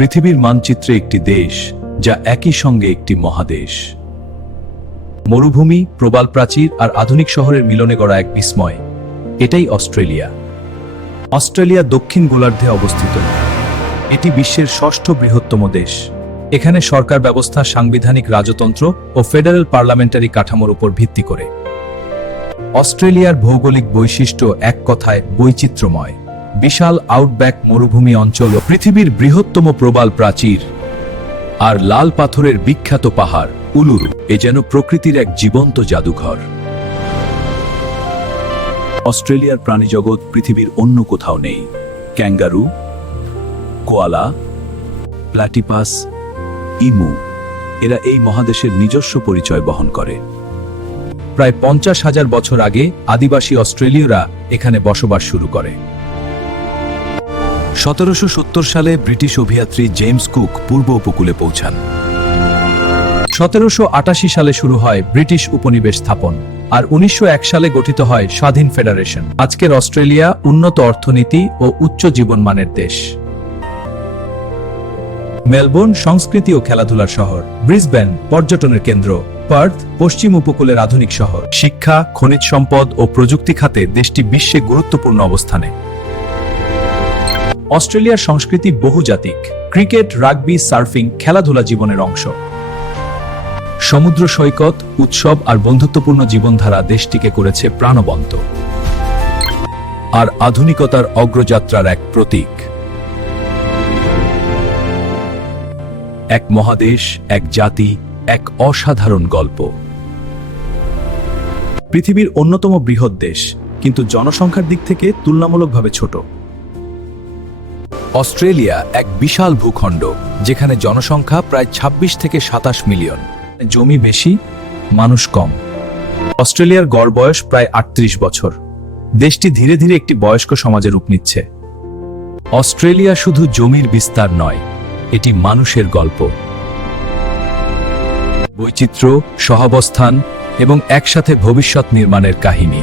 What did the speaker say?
পৃথিবীর মানচিত্রে একটি দেশ যা একই সঙ্গে একটি মহাদেশ। মরুভূমি, প্রবাল প্রাচীর আর আধুনিক শহরের মিলনে গড়া এক বিস্ময়। এটাই অস্ট্রেলিয়া। অস্ট্রেলিয়া দক্ষিণ গোলার্ধে অবস্থিত। এটি বিশ্বের ষষ্ঠ বৃহত্তম দেশ। এখানে সরকার ব্যবস্থা সাংবিধানিক রাজতন্ত্র ও ফেডারেল পার্লামেন্টারি কাঠামোর উপর ভিত্তি করে। অস্ট্রেলিয়ার ভৌগোলিক বৈশিষ্ট্য এক কথায় বৈচিত্র্যময়। বিশাল আউটব্যাক মরুভূমি অঞ্চল, পৃথিবীর বৃহত্তম প্রবাল প্রাচীর আর লাল পাথরের বিখ্যাত পাহাড় উলুরু, এ যেন প্রকৃতির এক জীবন্ত জাদুঘর। অস্ট্রেলিয়ার প্রাণীজগৎ পৃথিবীর অন্য কোথাও নেই। ক্যাঙ্গারু, কোয়ালা, প্ল্যাটিপাস, ইমু, এরা এই মহাদেশের নিজস্ব পরিচয় বহন করে। প্রায় 50,000 বছর আগে আদিবাসী অস্ট্রেলীয়রা এখানে বসবাস শুরু করে। 1770 সালে ব্রিটিশ অভিযাত্রী জেমস কুক পূর্ব উপকূলে পৌঁছান। 1788 সালে শুরু হয় ব্রিটিশ উপনিবেশ স্থাপন, আর 1901 সালে গঠিত হয় স্বাধীন ফেডারেশন। আজকের অস্ট্রেলিয়া উন্নত অর্থনীতি ও উচ্চ জীবনমানের দেশ। মেলবোর্ন সংস্কৃতি ও খেলাধুলার শহর, ব্রিসবেন পর্যটনের কেন্দ্র, পার্থ পশ্চিম উপকূলের আধুনিক শহর। শিক্ষা, খনিজ সম্পদ ও প্রযুক্তি খাতে দেশটি বিশ্বে গুরুত্বপূর্ণ অবস্থানে। অস্ট্রেলিয়ার সংস্কৃতি বহুজাতিক। ক্রিকেট, রাগবি, সার্ফিং খেলাধুলা জীবনের অংশ। সমুদ্র সৈকত, উৎসব আর বন্ধুত্বপূর্ণ জীবনধারা দেশটিকে করেছে প্রাণবন্ত আর আধুনিকতার অগ্রযাত্রার এক প্রতীক। এক মহাদেশ, এক জাতি, এক অসাধারণ গল্প। পৃথিবীর অন্যতম বৃহৎ দেশ, কিন্তু জনসংখ্যার দিক থেকে তুলনামূলকভাবে ছোট। অস্ট্রেলিয়া এক বিশাল ভূখণ্ড, যেখানে জনসংখ্যা প্রায় 26 থেকে 27 মিলিয়ন। জমি বেশি, মানুষ কম। অস্ট্রেলিয়ার গড় বয়স প্রায় 38 বছর। দেশটি ধীরে ধীরে একটি বয়স্ক সমাজে রূপ নিচ্ছে। অস্ট্রেলিয়া শুধু জমির বিস্তার নয়, এটি মানুষের গল্প। বৈচিত্র্য, সহাবস্থান এবং একসাথে ভবিষ্যৎ নির্মাণের কাহিনী।